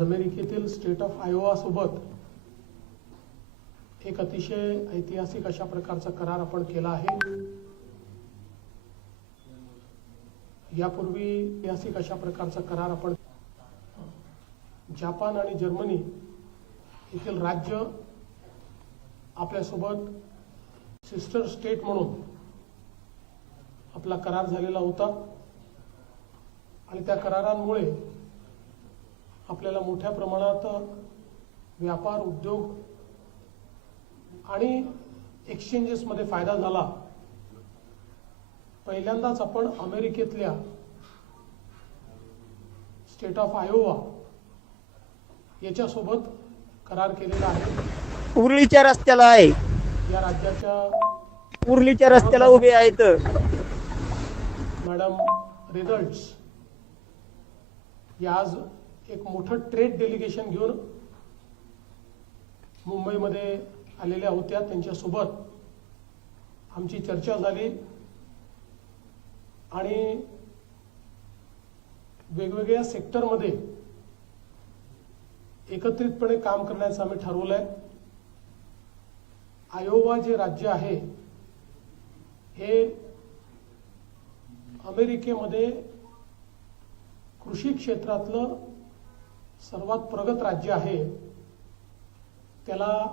आज अमेरिकेतील state of Iowa सोबत एक अतिशय ऐतिहासिक अशा प्रकारचा करार आपण केला आहे. यापूर्वी ऐतिहासिक अशा प्रकारचा करार आपण जपान आणि जर्मनी येथील राज्य आपल्यासोबत सिस्टर स्टेट म्हणून आपला करार झालेला होता. आणि त्या करारांमुळे आपल्याला मोठ्या प्रमाणात व्यापार उद्योग आणि एक्सचेंजेसमध्ये फायदा झाला. पहिल्यांदाच आपण अमेरिकेतल्या स्टेट ऑफ आयोवा याच्यासोबत करार केलेला आहे. उरळीच्या रस्त्याला आहे. या राज्याच्या उरळीच्या रस्त्याला उभे आहेत. मॅडम रिझल्ट्स या आज एक मोठं ट्रेड डेलिगेशन घेऊन मुंबईमध्ये आलेल्या होत्या. त्यांच्यासोबत आमची चर्चा झाली. आणि वेगवेगळ्या सेक्टरमध्ये एकत्रितपणे काम करण्याचं आम्ही ठरवलं आहे आयोवा जे राज्य आहे हे अमेरिकेमध्ये कृषी क्षेत्रातलं सर्वात प्रगत राज्य आहे त्याला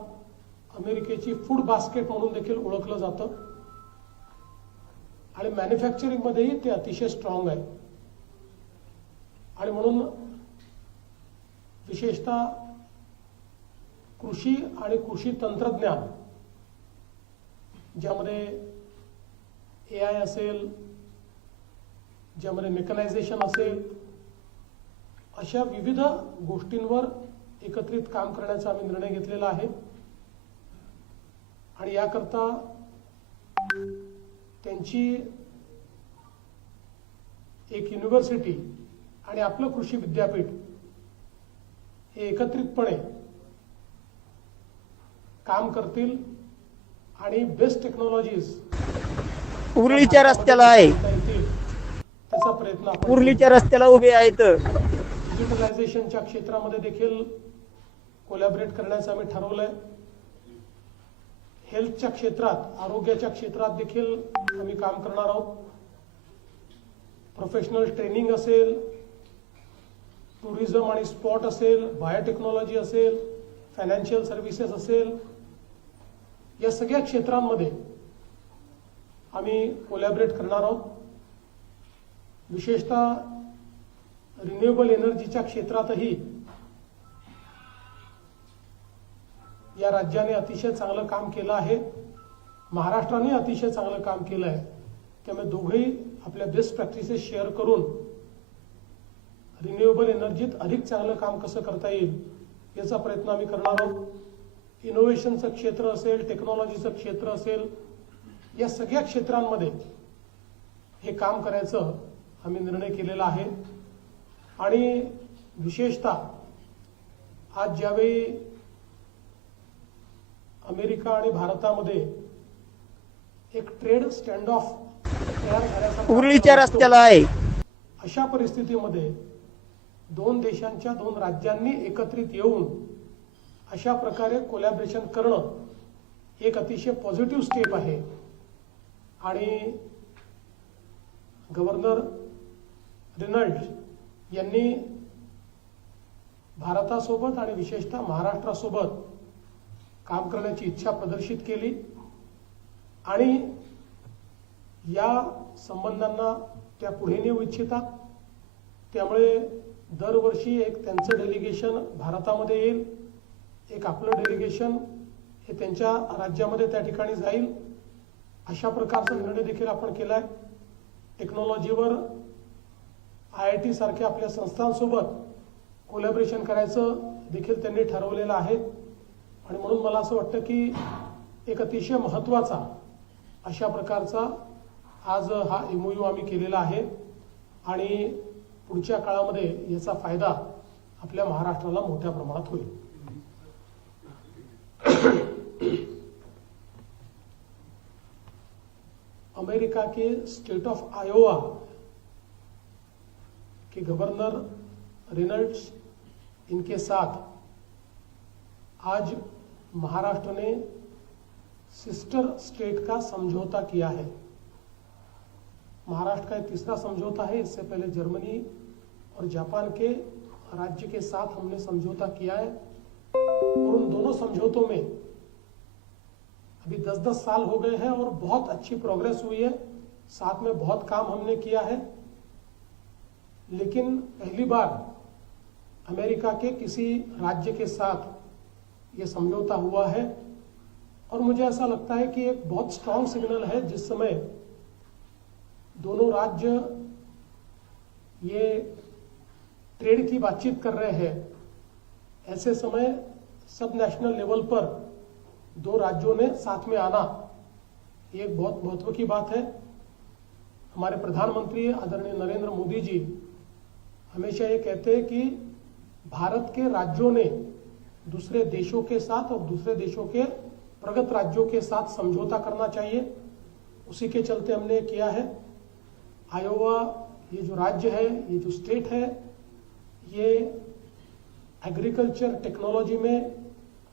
अमेरिकेची फूड बास्केट म्हणून देखील ओळखलं जातं. आणि मॅन्युफॅक्चरिंगमध्येही ते अतिशय स्ट्रॉंग आहे. आणि म्हणून विशेषतः कृषी आणि कृषी तंत्रज्ञान ज्यामध्ये ए आय असेल ज्यामध्ये मेकनायझेशन असेल अशा विविध गोष्टींवर एकत्रित काम करण्याचा आम्ही निर्णय घेतलेला आहे. आणि याकरता त्यांची एक युनिव्हर्सिटी आणि आपलं कृषी विद्यापीठ हे एकत्रितपणे काम करतील आणि बेस्ट टेक्नॉलॉजीज उरळीच्या रस्त्याला आहे. त्याचा प्रयत्न आपण उरळीच्या रस्त्याला उभे आहेत. डिजिटलायझेशनच्या क्षेत्रामध्ये देखील कोलॅबरेट करण्याचं आम्ही ठरवलं आहे हेल्थच्या क्षेत्रात आरोग्याच्या क्षेत्रात देखील आम्ही काम करणार आहोत. प्रोफेशनल ट्रेनिंग असेल टुरिझम आणि स्पॉट असेल बायोटेक्नॉलॉजी असेल फायनान्शियल सर्व्हिसेस असेल या सगळ्या क्षेत्रांमध्ये आम्ही कोलॅबरेट करणार आहोत. विशेषतः रिन्युएबल एनर्जीच्या क्षेत्रातही या राज्याने अतिशय चांगलं काम केलं आहे. महाराष्ट्राने अतिशय चांगलं काम केलं आहे. त्यामुळे दोघेही आपल्या बेस्ट प्रॅक्टिसेस शेअर करून रिन्युएबल एनर्जीत अधिक चांगलं काम कसं करता येईल याचा प्रयत्न आम्ही करणार आहोत. इनोव्हेशनचं क्षेत्र असेल टेक्नॉलॉजीचं क्षेत्र असेल या सगळ्या क्षेत्रांमध्ये हे काम करायचं आम्ही निर्णय केलेला आहे. आणि विशेषतः आज ज्यावेळी अमेरिका आणि भारतामध्ये एक ट्रेड स्टँड ऑफ उरळीच्या. रस्त्याला आहे अशा परिस्थितीमध्ये दोन देशांच्या दोन राज्यांनी एकत्रित येऊन अशा प्रकारे कोलॅबरेशन करणं एक अतिशय पॉझिटिव्ह स्टेप आहे आणि गव्हर्नर रिनल्ड यांनी भारतासोबत आणि विशेषतः महाराष्ट्रासोबत काम करण्याची इच्छा प्रदर्शित केली. आणि या संबंधांना त्या पुढे नेऊ इच्छितात. त्यामुळे दरवर्षी एक त्यांचं डेलिगेशन भारतामध्ये येईल. एक आपलं डेलिगेशन हे त्यांच्या राज्यामध्ये त्या ठिकाणी जाईल. अशा प्रकारचा निर्णय देखील आपण केलाय. टेक्नॉलॉजीवर आय आय टी सारख्या आपल्या संस्थांसोबत कोलॅबरेशन करायचं देखील त्यांनी ठरवलेलं आहे. आणि म्हणून मला असं वाटतं की एक अतिशय महत्त्वाचा अशा प्रकारचा आज हा एमओयू आम्ही केलेला आहे. आणि पुढच्या काळामध्ये याचा फायदा आपल्या महाराष्ट्राला मोठ्या प्रमाणात होईल. अमेरिका के स्टेट ऑफ आयोवा के गवर्नर रेनल्ड्स, इनके साथ आज महाराष्ट्र ने सिस्टर स्टेट का समझौता किया है। महाराष्ट्र का तीसरा समझौता है, इससे पहले जर्मनी और जापान के राज्य के साथ हमने समझौता किया है। और उन दोनों समझौतों में अभी 10-10 साल हो गए हैं और बहुत अच्छी प्रोग्रेस हुई है। साथ में बहुत काम हमने किया है। लेकिन पहली बार अमेरिका के किसी राज्य के साथ ये समझौता हुआ है और मुझे ऐसा लगता है कि एक बहुत स्ट्रांग सिग्नल है जिस समय दोनों राज्य ये ट्रेड की बातचीत कर रहे हैं। ऐसे समय सब नेशनल लेवल पर दो राज्यों ने साथ में आना ये एक बहुत महत्व की बात है। हमारे प्रधानमंत्री आदरणीय नरेंद्र मोदी जी हमेशा ये कहते हैं कि भारत के राज्यों ने दूसरे देशों के साथ और दूसरे देशों के प्रगत राज्यों के साथ समझौता करना चाहिए। उसी के चलते हमने किया है। आयोवा, ये जो राज्य है, ये जो स्टेट है, ये एग्रीकल्चर टेक्नोलॉजी में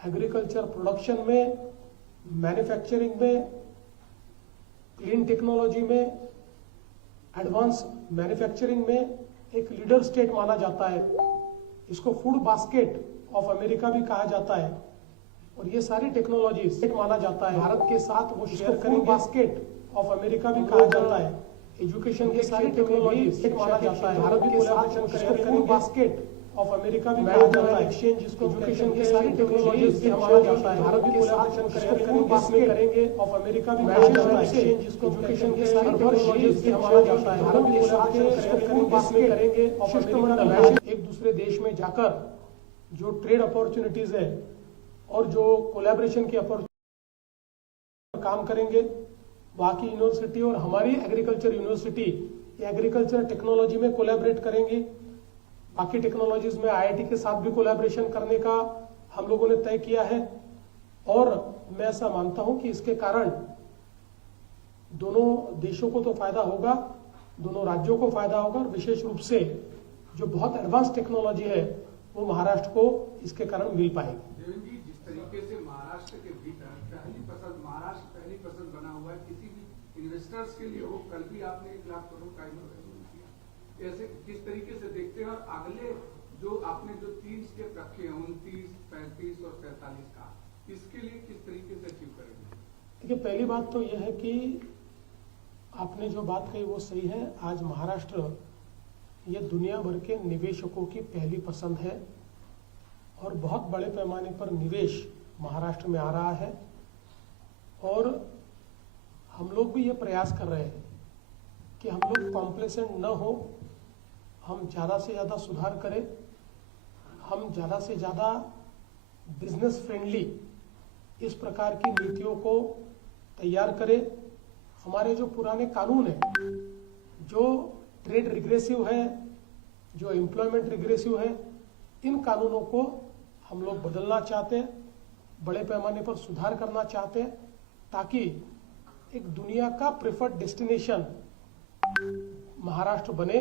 एग्रीकल्चर प्रोडक्शन में मैन्युफैक्चरिंग में क्लीन टेक्नोलॉजी में एडवांस मैन्युफैक्चरिंग में एक लीडर स्टेट माना जाता है इसको फ़ूड बास्केट ऑफ़ अमेरिका भी कहा जाता है। और ये सारी टेक्नोलॉजी स्टेट माना जाता है। भारत के साथ वो शेयर करेंगे। बास्केट ऑफ़ अमेरिका भी कहा जाता है। एजुकेशन के सारी टेक्नोलॉजी स्टेट माना जाता है। भारत के साथ शेयर करेंगे। बास्केट ऑफ़ अमेरिका भी कहा जाता है एक्सचेंज जिसको एजुकेशन के सारी टेक्नोलॉजी से माना जाता है। भारत के साथ शेयर करेंगे। करेंगे ऑफ़ अमेरिका भी कहा जाता है एक्सचेंज जिसको एजुकेशन के सारी टेक्नोलॉजी से माना जाता है भारत के साथ शेयर करेंगे। ऑफ़ अमेरिका एक दूसरे देश में जाकर जो ट्रेड अपॉर्चुनिटीज़ है और जो कोलैबोरेशन की अपॉर्चुनिटी काम करेंगे। वहाँ की यूनिवर्सिटी और हमारी एग्रीकल्चर यूनिवर्सिटी एग्रीकल्चर टेक्नोलॉजी में कोलैबोरेट करेंगी। बाकी टेक्नोलॉजीज़ में आईआईटी के साथ भी कोलैबोरेशन करने का हम लोगों ने तय किया है। और मैं ऐसा मानता हूँ कि इसके कारण दोनों देशों को तो फ़ायदा होगा, दोनों राज्यों को फ़ायदा होगा, और विशेष रूप से जो बहुत एडवांस टेक्नोलॉजी है, वो महाराष्ट्र को इसके कारण मिल पाएगी। महाराष्ट्र के भीतर पहली पसंद बना हुआ है, किसी इन्वेस्टर्स के लिए हो, कल भी आपने एक लाख करोड़ का ऐसे किस तरीके से देखते हैं और अगले जो आपने जो तीन स्टेप रखे हैं, उनतीस, पैंतीस और सैतालीस का इसके लिए किस तरीके से अचीव करेंगे? देखिए, पहली बात तो यह है कि आपने जो बात कही वो सही है। आज महाराष्ट्र, ये दुनिया भर के निवेशकों की पहली पसंद है और बहुत बड़े पैमाने पर निवेश महाराष्ट्र में आ रहा है और हम लोग भी ये प्रयास कर रहे हैं कि हम लोग कॉम्प्लेसेंट न हो हम ज़्यादा से ज़्यादा सुधार करें, हम ज़्यादा से ज़्यादा बिज़नेस फ्रेंडली इस प्रकार की नीतियों को तैयार करें। हमारे जो पुराने कानून हैं, जो ट्रेड रिग्रेसिव है, जो एम्प्लॉयमेंट रिग्रेसिव है, इन कानूनों को हम लोग बदलना चाहते हैं, बड़े पैमाने पर सुधार करना चाहते हैं, ताकि एक दुनिया का प्रेफर्ड डेस्टिनेशन महाराष्ट्र बने।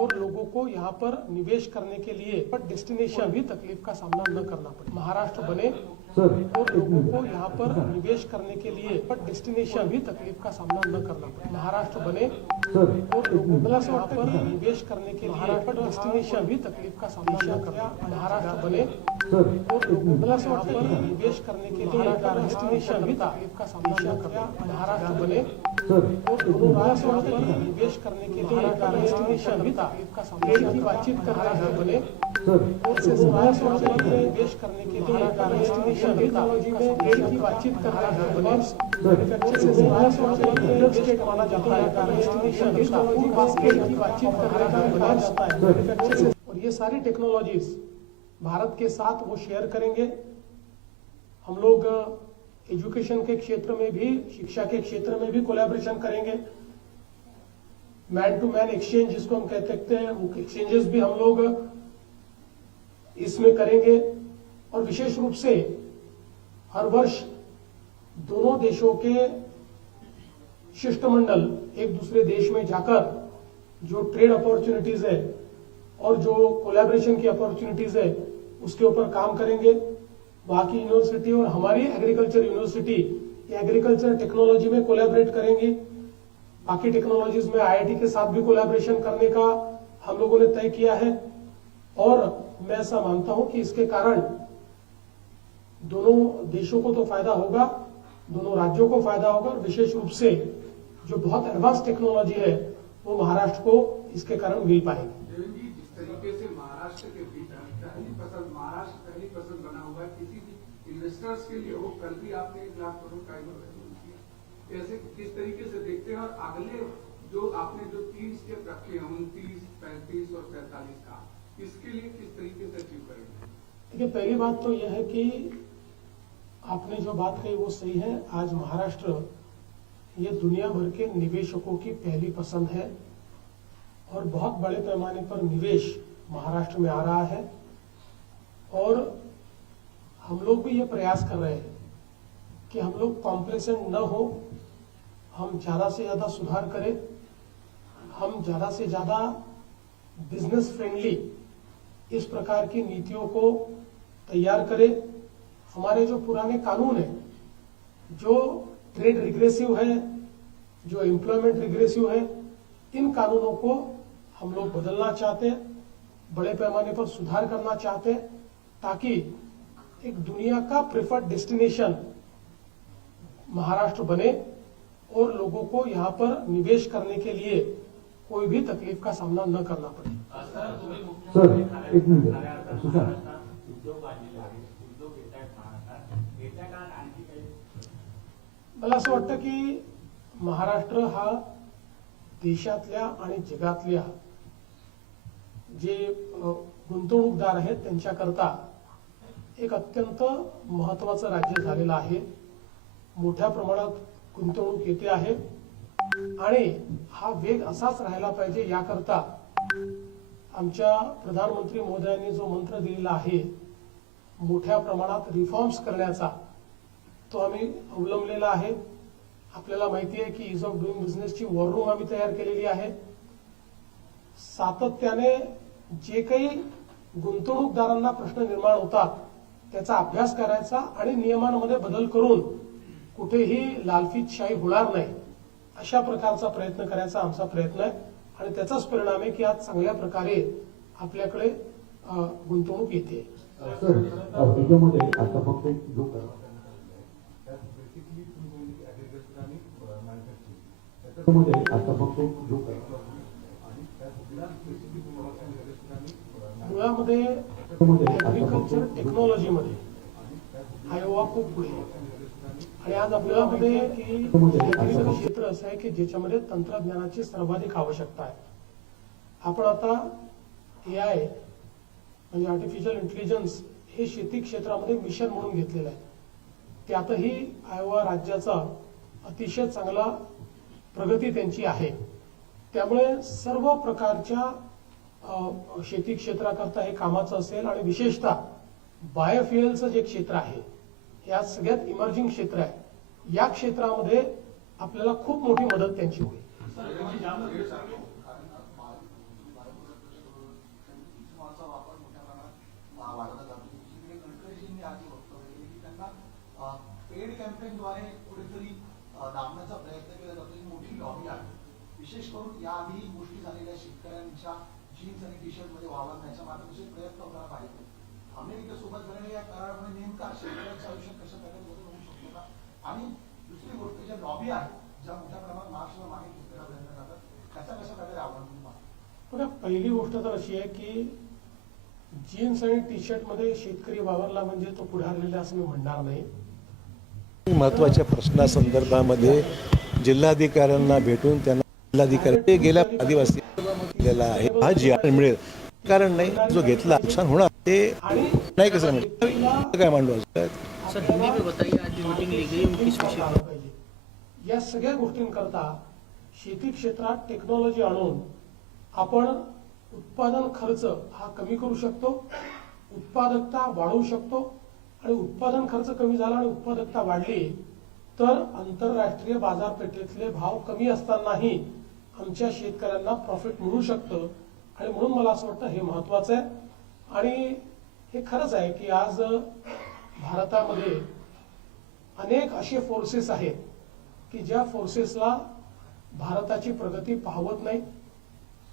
और लोगों को यहाँ पर निवेश करने के लिए पर डेस्टिनेशन भी तकलीफ का सामना न करना पड़े। महाराष्ट्र बने लोगों को यहाँ पर निवेश करने के लिए पर डेस्टिनेशन भी तकलीफ़ का सामना न करना पड़े। महाराष्ट्र बने और लोगों को यहाँ पर निवेश करने के लिए पर डेस्टिनेशन भी तकलीफ़ का सामना न करना महाराष्ट्र बने और लोगों को यहाँ पर निवेश करने के लिए पर डेस्टिनेशन भी तकलीफ़ का सामना न करना महाराष्ट्र बने और राज्यों पर निवेश करने के लिए डेस्टिनेशन भी तकलीफ़ का सामना की बातचीत कर रहे हैं बने और निवेश करने के लिए डेस्टिनेशन टेक्नोलॉजी में ट्रेड की बातचीत कर रहे हैं। मैन्युफैक्चर से महाराष्ट्र पर लीडर स्टेट माना जाता है। बातचीत कर रहे हैं बना जाता है। मैन्युफैक्चर से और ये सारी टेक्नोलॉजीज़ भारत के साथ वो शेयर करेंगे। हम लोग एजुकेशन के क्षेत्र में भी शिक्षा के क्षेत्र में भी कोलैबोरेशन करेंगे। मैन टू मैन एक्सचेंज जिसको हम कह सकते हैं वो एक्सचेंजेस भी हम लोग इसमें करेंगे। और विशेष रूप से हर वर्ष दोनों देशों के शिष्टमंडल एक दूसरे देश में जाकर जो ट्रेड अपॉर्चुनिटीज़ है और जो कोलैबोरेशन की अपॉर्चुनिटीज़ है, उसके ऊपर काम करेंगे। वहाँ की यूनिवर्सिटी और हमारी एग्रीकल्चर यूनिवर्सिटी एग्रीकल्चर टेक्नोलॉजी में कोलैबोरेट करेंगी। बाकी टेक्नोलॉजीज़ में आईआईटी के साथ भी कोलैबोरेशन करने का हम लोगों ने तय किया है। और मैं ऐसा मानता हूँ कि इसके कारण दोनों देशों को तो फ़ायदा होगा दोनों राज्यों को फ़ायदा होगा और विशेष रूप से जो बहुत एडवांस टेक्नोलॉजी है वो महाराष्ट्र को इसके कारण मिल पाएगी। जिस तरीके से महाराष्ट्र के पहली पसंद महाराष्ट्र पहली पसंद बना हुआ है किसी भी इन्वेस्टर्स के लिए हो कल भी आपने एक लाख करोड़ का इन्वेस्टमेंट किया। ऐसे किस तरीके से देखते हैं और अगले जो आपने जो तीन स्टेप रखे हैं उनतीस पैंतीस और सैंतालीस का इसके लिए किस तरीके से अचीव करेंगे? देखिए पहली बात तो यह है कि आपने जो बात कही वो सही है। आज महाराष्ट्र, ये दुनिया भर के निवेशकों की पहली पसंद है और बहुत बड़े पैमाने पर निवेश महाराष्ट्र में आ रहा है और हम लोग भी ये प्रयास कर रहे हैं कि हम लोग कॉम्प्लेसेंट न हो, हम ज़्यादा से ज़्यादा सुधार करें, हम ज़्यादा से ज़्यादा बिज़नेस फ्रेंडली इस प्रकार की नीतियों को तैयार करें। हमारे जो पुराने कानून है जो ट्रेड रिग्रेसिव है जो एम्प्लॉयमेंट रिग्रेसिव है इन कानूनों को हम लोग बदलना चाहते हैं बड़े पैमाने पर सुधार करना चाहते हैं ताकि एक दुनिया का प्रेफर्ड डेस्टिनेशन महाराष्ट्र बने और लोगों को यहाँ पर निवेश करने के लिए कोई भी तकलीफ का सामना न करना पड़े। सर एक मिनिट सुशांत उद्योग वाढलेले आहेत उद्योग येत आहेत महाराष्ट्रात येत्या काळात आणखी काही मला असं वाटतं की महाराष्ट्र हा देशातल्या आणि जगातल्या जे गुंतवणूकदार आहेत त्यांच्याकरता एक अत्यंत महत्वाचं राज्य झालेलं आहे. मोठ्या प्रमाणात गुंतवणूक येते आहे. आणि हा वेग असाच राहायला पाहिजे याकरता आमच्या प्रधानमंत्री महोदयांनी जो मंत्र दिलेला आहे मोठ्या प्रमाणात रिफॉर्म्स करण्याचा तो आम्ही अवलंबलेला आहे. आपल्याला माहिती आहे की इज ऑफ डुईंग बिझनेसची वॉर रूम आम्ही तयार केलेली आहे. सातत्याने जे काही गुंतवणूकदारांना प्रश्न निर्माण होतात त्याचा अभ्यास करायचा आणि नियमांमध्ये बदल करून कुठेही लालफितशाही होणार नाही अशा प्रकारचा प्रयत्न करायचा आमचा प्रयत्न आहे. आणि त्याचाच परिणाम आहे की आज चांगल्या प्रकारे आपल्याकडे गुंतवणूक येते. सर त्याच्यामध्ये आता फक्त आता फक्त जो मुळामध्ये ऍग्रिकल्चर टेक्नॉलॉजीमध्ये आयोवा खूप पुढे. आणि आज की ऍग्रिकल्चर क्षेत्र असं आहे की ज्याच्यामध्ये तंत्रज्ञानाची सर्वाधिक आवश्यकता आहे. आपण आता ए आय म्हणजे आर्टिफिशियल इंटेलिजन्स हे शेती क्षेत्रामध्ये मिशन म्हणून घेतलेलं आहे. त्यातही आयोवा राज्याचा अतिशय चांगला प्रगती त्यांची आहे. त्यामुळे सर्व प्रकारच्या शेती क्षेत्राकरता हे कामाचं असेल आणि विशेषतः बायोफ्युएलचं जे क्षेत्र आहे हे आज सगळ्यात इमर्जिंग क्षेत्र आहे या क्षेत्रामध्ये आपल्याला खूप मोठी मदत त्यांची होईल. पेड कॅम्पेनद्वारे कुठेतरी दाबण्याचा प्रयत्न केला जातो ही मोठी लॉबी आहे विशेष करून याआधी गोष्टी झालेल्या शेतकऱ्यांच्या जीन्स आणि टी शर्टमध्ये वावरण्याच्या मात्र दुसरे प्रयत्न होताना पाहिजे. अमेरिकेसोबत झालेल्या या करारामुळे नेमका शेतकऱ्यांचं आयुष्य कशा प्रकारे बदल होऊ शकतो का? आणि दुसरी गोष्ट ज्या लॉबी आहेत ज्या मोठ्या प्रमाणात महाराष्ट्राला मागे घेतलेल्या प्रयत्न करतात त्याचा कशा प्रकारे आव्हान? बघा पहिली गोष्ट तर अशी आहे की जीन्स आणि टी शर्टमध्ये शेतकरी वावरला म्हणजे तो पुढारलेला असं मी म्हणणार नाही. महत्त्वाच्या प्रश्नासंदर्भामध्ये जिल्हाधिकाऱ्यांना भेटून त्यांना जिल्हाधिकारी ते गेल्या आदिवासी दिलेला आहे. हा जी आर मिळेल. कारण नाही जो घेतला नुकसान होणार ते नाही कसं म्हणजे काय मांडू पाहिजे या सगळ्या गोष्टींकरता शेती क्षेत्रात टेक्नॉलॉजी आणून आपण उत्पादन खर्च हा कमी करू शकतो उत्पादकता वाढवू शकतो आणि उत्पादन खर्च कमी झाला आणि उत्पादकता वाढली तर आंतरराष्ट्रीय बाजारपेठेतले भाव कमी असतानाही आमच्या शेतकऱ्यांना प्रॉफिट मिळू शकतं. आणि म्हणून मला असं वाटतं हे महत्वाचं आहे. आणि हे खरंच आहे की आज भारतामध्ये अनेक असे फोर्सेस आहेत की ज्या फोर्सेसला भारताची प्रगती पाहवत नाही.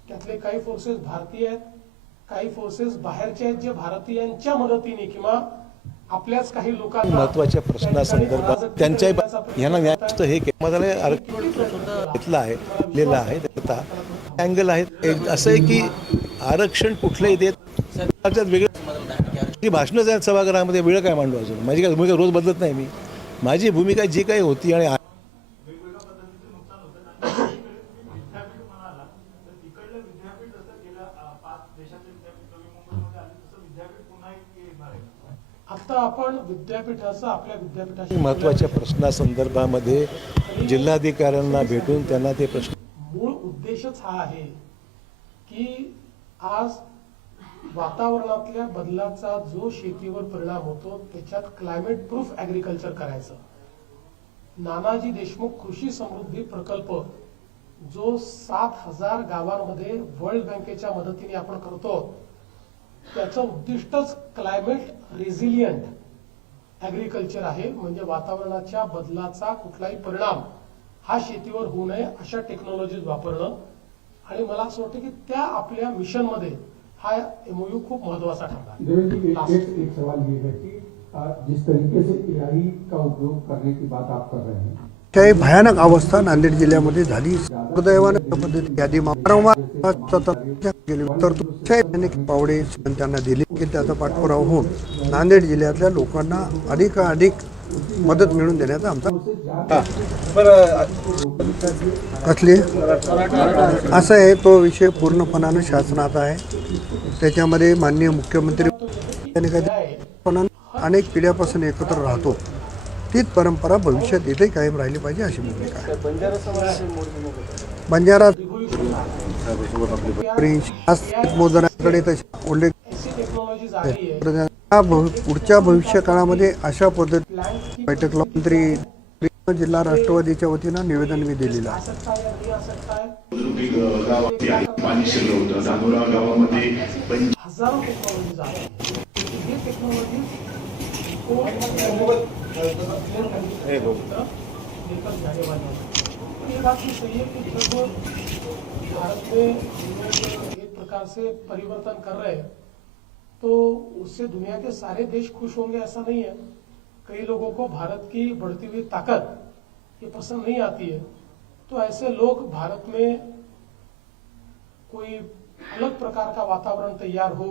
त्यातले काही फोर्सेस भारतीय आहेत काही फोर्सेस बाहेरचे आहेत जे भारतीयांच्या मदतीने किंवा आपल्याच काही लोकांना महत्त्वाच्या प्रश्नासंदर्भात त्यांच्या यांना हे घेतला आहे लिहिला आहे त्याचा अँगल आहे. एक असं आहे की आरक्षण कुठलंही देत सरकारच्यात वेगळं ती भाषणच आहेत सभागृहामध्ये वेळ काय मांडू अजून? माझी काय भूमिका रोज बदलत नाही मी. माझी भूमिका जी काही होती आणि आता आपण विद्यापीठाचं आपल्या विद्यापीठाशी महत्त्वाच्या प्रश्नासंदर्भामध्ये जिल्हाधिकाऱ्यांना भेटून त्यांना ते प्रश्न मूळ उद्देशच हा आहे की आज वातावरणातल्या बदलाचा जो शेतीवर परिणाम होतो त्याच्यात क्लायमेट प्रूफ ऍग्रिकल्चर करायचं. नानाजी देशमुख कृषी समृद्धी प्रकल्प जो सात हजार गावांमध्ये वर्ल्ड बँकेच्या मदतीने आपण करतो त्याचं उद्दिष्टच क्लायमेट रेझिलियंट ऍग्रिकल्चर आहे. म्हणजे वातावरणाच्या बदलाचा कुठलाही परिणाम हा शेतीवर होऊ नये अशा टेक्नॉलॉजीज वापरणं. आणि मला असं वाटतं की त्या आपल्या मिशनमध्ये हा एमओयू खूप महत्त्वाचा ठरला एक, सवाल ये है कि आ, जिस तरीके से एआई का उपयोग करने की बात आप कर रहे हैं काही भयानक अवस्था नांदेड जिल्ह्यामध्ये झाली. दुर्दैवानं यादी वारंवार तर पावडे त्यांना दिली की त्याचा पाठपुरावा होऊन नांदेड जिल्ह्यातल्या लोकांना अधिक अधिक मदत मिळवून देण्याचा आमचा कसली? असं आहे तो विषय पूर्णपणानं शासनाचा आहे. त्याच्यामध्ये माननीय मुख्यमंत्री काही पण अनेक पिढ्यापासून एकत्र राहतो. तीच परंपरा भविष्यात इथे कायम राहिली पाहिजे अशी भूमिका आहे. बंजारा मोजण्याकडे उल्लेख पुढच्या भविष्य काळामध्ये अशा पद्धती बैठक मंत्री जिल्हा राष्ट्रवादीच्या वतीनं निवेदन मी दिलेलं आहे. भारत में एक प्रकार से परिवर्तन कर रहे हैं तो उससे दुनिया के सारे देश खुश होंगे ऐसा नहीं है कई लोगों को भारत की बढ़ती हुई ताकत ये पसंद नहीं आती है तो ऐसे लोग भारत में कोई अलग प्रकार का वातावरण तैयार हो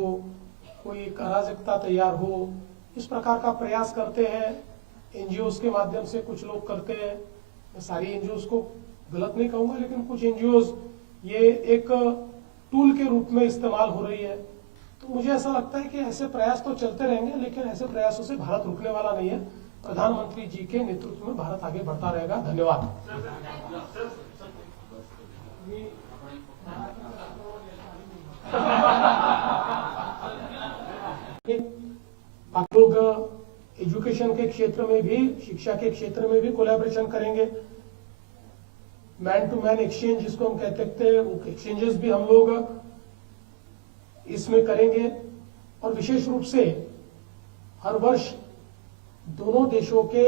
कोई अराजकता तैयार हो इस प्रकार का प्रयास करते हैं। एनजीओ के माध्यम से कुछ लोग करते हैं। मैं सारी एनजीओ को गलत नहीं कहूँगा, लेकिन कुछ एनजीओ ये एक टूल के रूप में इस्तेमाल हो रही है। तो मुझे ऐसा लगता है कि ऐसे प्रयास तो चलते रहेंगे, लेकिन ऐसे प्रयासों से भारत रुकने वाला नहीं है। प्रधानमंत्री जी के नेतृत्व में भारत आगे बढ़ता रहेगा। धन्यवाद। आप लोग एजुकेशन के क्षेत्र में भी, शिक्षा के क्षेत्र में भी कोलैबोरेशन करेंगे। मैन टू मैन एक्सचेंज जिसको हम कहते हैं, वो एक्सचेंजेस भी हम लोग इसमें करेंगे। और विशेष रूप से, हर वर्ष दोनों देशों के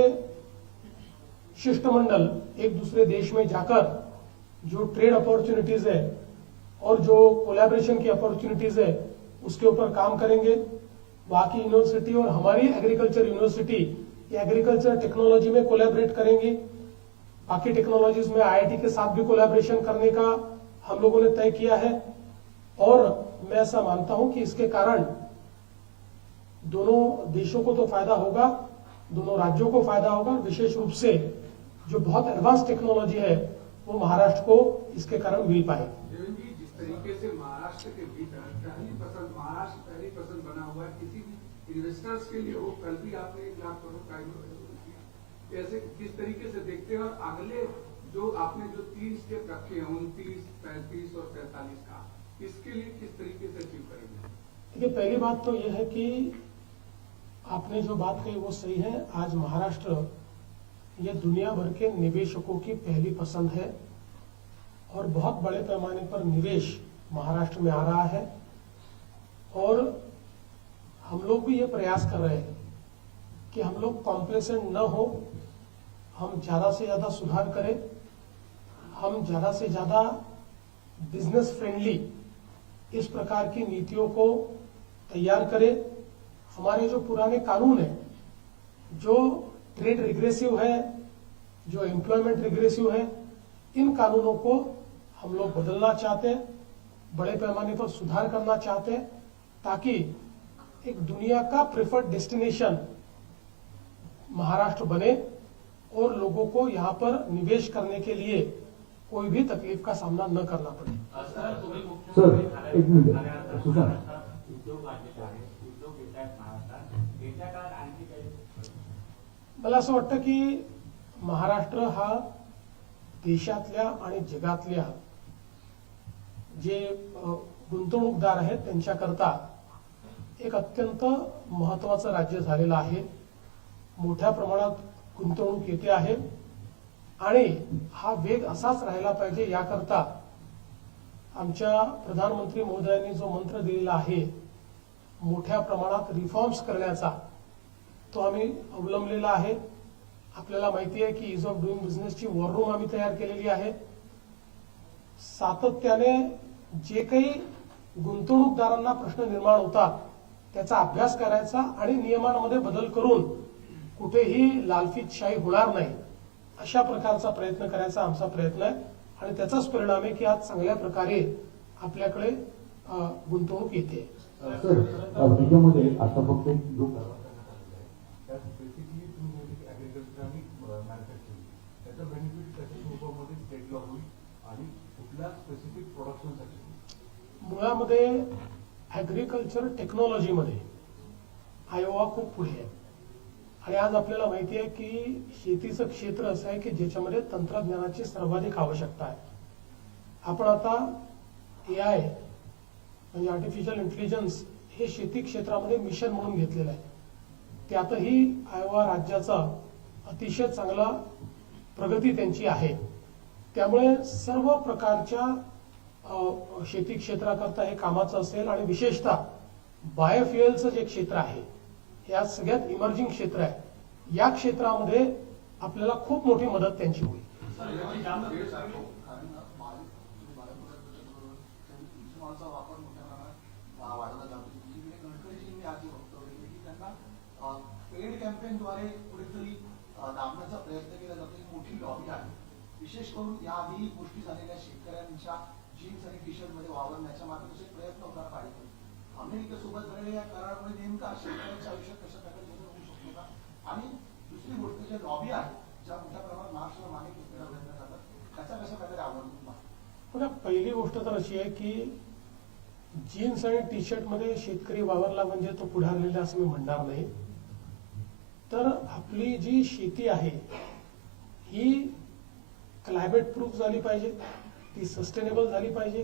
शिष्टमंडल एक दूसरे देश में जाकर जो ट्रेड अपॉर्चुनिटीज़ है और जो कोलैबोरेशन की अपॉर्चुनिटीज़ है, उसके ऊपर काम करेंगे। वहाँ की यूनिवर्सिटी और हमारी एग्रीकल्चर यूनिवर्सिटी एग्रीकल्चर टेक्नोलॉजी में कोलैबोरेट करेंगे। बाकी टेक्नोलॉजीज़ में आईआईटी के साथ भी कोलैबोरेशन करने का हम लोगों ने तय किया है। और मैं ऐसा मानता हूँ कि इसके कारण दोनों देशों को तो फ़ायदा होगा, दोनों राज्यों को फ़ायदा होगा। विशेष रूप से जो बहुत एडवांस टेक्नोलॉजी है, वो महाराष्ट्र को इसके कारण मिल पाएगी जिस तरीके से महाराष्ट्र के भीतर इन्वेस्टर्स के लिए वो कल भी आपने एक लाख करोड़ का इन्वेस्टमेंट ऐसे किस तरीके से देखते हैं और अगले जो आपने जो तीन स्टेप रखे हैं, उनतीस, पैंतीस और सैतालीस का, इसके लिए किस तरीके से अचीव करेंगे? देखिए, पहली बात तो यह है कि आपने जो बात कही वो सही है। आज महाराष्ट्र, ये दुनिया भर के निवेशकों की पहली पसंद है और बहुत बड़े पैमाने पर निवेश महाराष्ट्र में आ रहा है और हम लोग भी ये प्रयास कर रहे हैं कि हम लोग कॉम्प्लेसेंट न हो, हम ज़्यादा से ज़्यादा सुधार करें, हम ज़्यादा से ज़्यादा बिज़नेस फ्रेंडली इस प्रकार की नीतियों को तैयार करें। हमारे जो पुराने कानून हैं, जो ट्रेड रिग्रेसिव है, जो एम्प्लॉयमेंट रिग्रेसिव है, इन कानूनों को हम लोग बदलना चाहते हैं, बड़े पैमाने पर सुधार करना चाहते हैं, ताकि एक दुनिया का प्रेफर्ड डेस्टिनेशन महाराष्ट्र बने और लोगों को यहाँ पर निवेश करने के लिए कोई भी तकलीफ का सामना न करना पड़े। सर एक मला असं वाटतं की महाराष्ट्र हा देशातल्या आणि जगातल्या जे गुंतवणूकदार आहेत त्यांच्याकरता एक अत्यंत महत्वाचं राज्य झालेलं आहे. मोठ्या प्रमाणात गुंतवणूक येते आहे. आणि हा वेग असाच राहिला पाहिजे याकरता आमच्या प्रधानमंत्री महोदयांनी जो मंत्र दिलेला आहे मोठ्या प्रमाणात रिफॉर्म्स करण्याचा तो आम्ही अवलंबलेला आहे. आपल्याला माहिती आहे की इज ऑफ डुईंग बिझनेसची वॉर रूम आम्ही तयार केलेली आहे. सातत्याने जे काही गुंतवणूकदारांना प्रश्न निर्माण होतात त्याचा अभ्यास करायचा आणि नियमांमध्ये बदल करून कुठेही लालफितशाही होणार नाही अशा प्रकारचा प्रयत्न करायचा आमचा प्रयत्न आहे. आणि त्याचाच परिणाम आहे की आज चांगल्या प्रकारे आपल्याकडे गुंतवणूक येते. त्याच्यामध्ये आता फक्त मुळामध्ये ॲग्रिकल्चर टेक्नॉलॉजीमध्ये आयोवा खूप पुढे आहे. आणि आज आपल्याला माहिती आहे की शेतीचं क्षेत्र असं आहे की ज्याच्यामध्ये तंत्रज्ञानाची सर्वाधिक आवश्यकता आहे. आपण आता ए आय म्हणजे आर्टिफिशियल इंटेलिजन्स हे शेती क्षेत्रामध्ये मिशन म्हणून घेतलेलं आहे. त्यातही आयोवा राज्याचा अतिशय चांगला प्रगती त्यांची आहे. त्यामुळे सर्व प्रकारच्या शेती क्षेत्राकरता हे कामाचं असेल आणि विशेषतः बायोफ्युएलचं जे क्षेत्र आहे हे आज सगळ्यात इमर्जिंग क्षेत्र आहे या क्षेत्रामध्ये आपल्याला खूप मोठी मदत त्यांची होईल. कुठेतरी दाबण्याचा प्रयत्न केला जातो मोठी लॉबी आहे विशेष करून याआधी गोष्टी झालेल्या शेतकऱ्यांच्या जीन्स आणि टी शर्टमध्ये वावरण्याच्या मागे तसे प्रयत्न होणार पाहिजे. अमेरिकेसोबत झालेल्या या करारामुळे नेमका शेतकऱ्यांच्या आयुष्यात कशा प्रकारे बदल होऊ शकतो का? आणि दुसरी गोष्ट ज्या लॉबी आहे ज्या मोठ्या प्रमाणात महाराष्ट्राला मागे घेतलेल्या प्रयत्न करतात त्याचा कशा प्रकारे आव्हान बघा पहिली गोष्ट तर अशी आहे की जीन्स आणि टी शर्टमध्ये शेतकरी वावरला म्हणजे तो पुढारलेला असं मी म्हणणार नाही. तर आपली जी शेती आहे ही क्लायमेट प्रूफ झाली पाहिजे. ती सस्टेनेबल झाली पाहिजे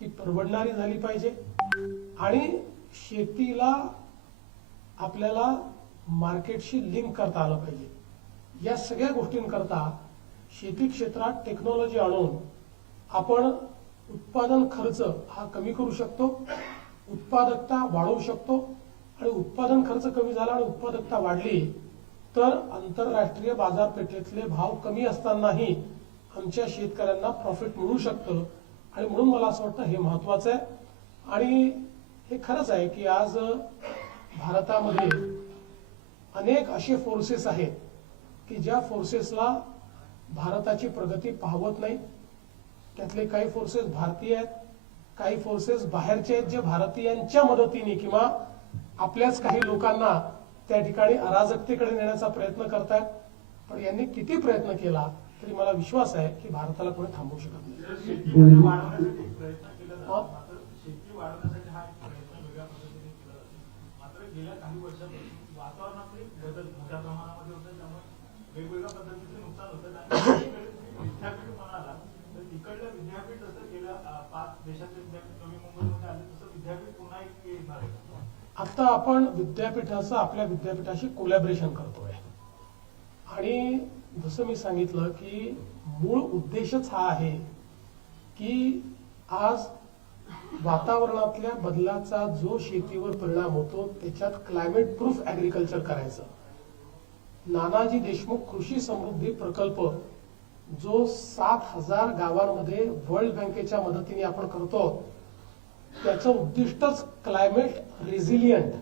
ती परवडणारी झाली पाहिजे. आणि शेतीला आपल्याला मार्केटशी लिंक करता आलं पाहिजे. या सगळ्या गोष्टींकरता शेती क्षेत्रात टेक्नॉलॉजी आणून आपण उत्पादन खर्च हा कमी करू शकतो उत्पादकता वाढवू शकतो. आणि उत्पादन खर्च कमी झाला आणि उत्पादकता वाढली तर आंतरराष्ट्रीय बाजारपेठेतले भाव कमी असतानाही आमच्या शेतकऱ्यांना प्रॉफिट मिळू शकतं. आणि म्हणून मला असं वाटतं हे महत्वाचं आहे. आणि हे खरंच आहे की आज भारतामध्ये अनेक असे फोर्सेस आहेत की ज्या फोर्सेसला भारताची प्रगती पाहवत नाही. त्यातले काही फोर्सेस भारतीय आहेत काही फोर्सेस बाहेरचे आहेत जे भारतीयांच्या मदतीने किंवा आपल्याच काही लोकांना त्या ठिकाणी अराजकतेकडे नेण्याचा प्रयत्न करतायत. पण यांनी किती प्रयत्न केला? तरी मला विश्वास आहे की भारताला कोणी थांबवू शकत नाही. आता आपण विद्यापीठाचं आपल्या विद्यापीठाशी कोलॅबरेशन करतोय. आणि जसं मी सांगितलं की मूळ उद्देशच हा आहे की आज वातावरणातल्या बदलाचा जो शेतीवर परिणाम होतो त्याच्यात क्लायमेट प्रूफ ऍग्रिकल्चर करायचं. नानाजी देशमुख कृषी समृद्धी प्रकल्प जो सात हजार गावांमध्ये वर्ल्ड बँकेच्या मदतीने आपण करतो त्याचं उद्दिष्टच क्लायमेट रेझिलियंट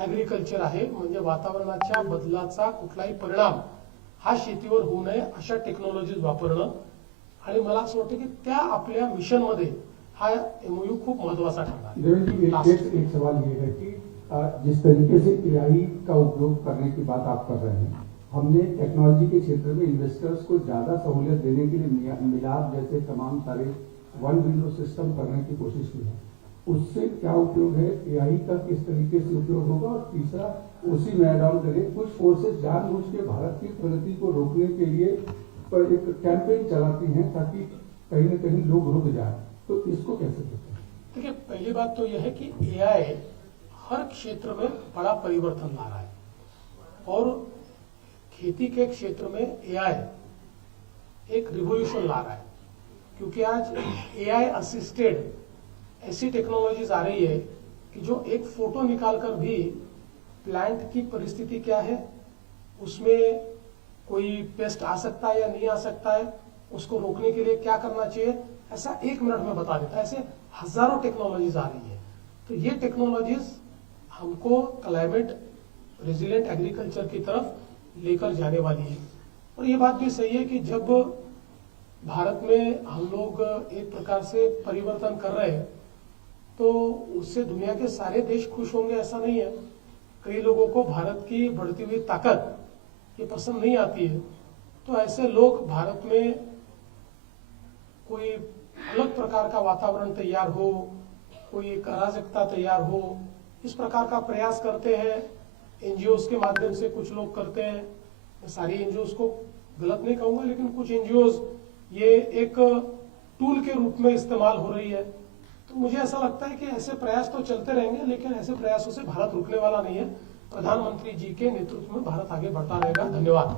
ऍग्रिकल्चर आहे म्हणजे वातावरणाच्या बदलाचा कुठलाही परिणाम हा शेतीवर होऊ नये अशा टेक्नॉलॉजीज वापरणं. आणि मला असं वाटतं की त्या आपल्या मिशनमध्ये हा एमओयू खूप महत्त्वाचा जी एक, सवाल ये है कि जिस तरीके से एआई का उपयोग करने की बात आप कर रहे हैं हमने टेक्नोलॉजी के क्षेत्र में इन्वेस्टर्स को ज्यादा सहूलियत देने के लिए मिलाप जैसे तमाम सारे वन विंडो सिस्टम करने की कोशिश की है। उससे क्या उपयोग है? एआई का किस तरीके से उपयोग होगा? और तीसरा उसी में एड ऑन करें कुछ फोर्सेस जानबूझ के भारत की प्रगति को रोकने के लिए पर एक कैंपेन चलाती हैं ताकि कहीं ना कहीं लोग रुक जाए। तो इसको कैसे देखते हैं? देखिए पहली बात तो यह है कि एआई हर क्षेत्र में बड़ा परिवर्तन ला रहा है। और खेती के क्षेत्र में एआई एक रिवोल्यूशन ला रहा है। क्योंकि आज एआई असिस्टेड ऐसी टेक्नोलॉजीज़ आ रही है कि जो एक फ़ोटो निकालकर भी प्लांट की परिस्थिति क्या है, उसमें कोई पेस्ट आ सकता है या नहीं आ सकता है, उसको रोकने के लिए क्या करना चाहिए, ऐसा एक मिनट में बता देता है। ऐसे हज़ारों टेक्नोलॉजीज़ आ रही है। तो ये टेक्नोलॉजीज़ हमको क्लाइमेट रेजिलेंट एग्रीकल्चर की तरफ़ लेकर जाने वाली है। और ये बात भी सही है कि जब भारत में हम लोग एक प्रकार से परिवर्तन कर रहे हैं तो उससे दुनिया के सारे देश खुश होंगे, ऐसा नहीं है। कई लोगों को भारत की बढ़ती हुई ताकत ये पसंद नहीं आती है। तो ऐसे लोग भारत में कोई अलग प्रकार का वातावरण तैयार हो, कोई एक अराजकता तैयार हो, इस प्रकार का प्रयास करते हैं। एनजीओ के माध्यम से कुछ लोग करते हैं। मैं सारी एनजीओ को गलत नहीं कहूँगा, लेकिन कुछ एनजीओ ये एक टूल के रूप में इस्तेमाल हो रही है। तो मुझे ऐसा लगता है कि ऐसे प्रयास तो चलते रहेंगे, लेकिन ऐसे प्रयासों से भारत रुकने वाला नहीं है। प्रधानमंत्री जी के नेतृत्व में भारत आगे बढ़ता रहेगा। धन्यवाद।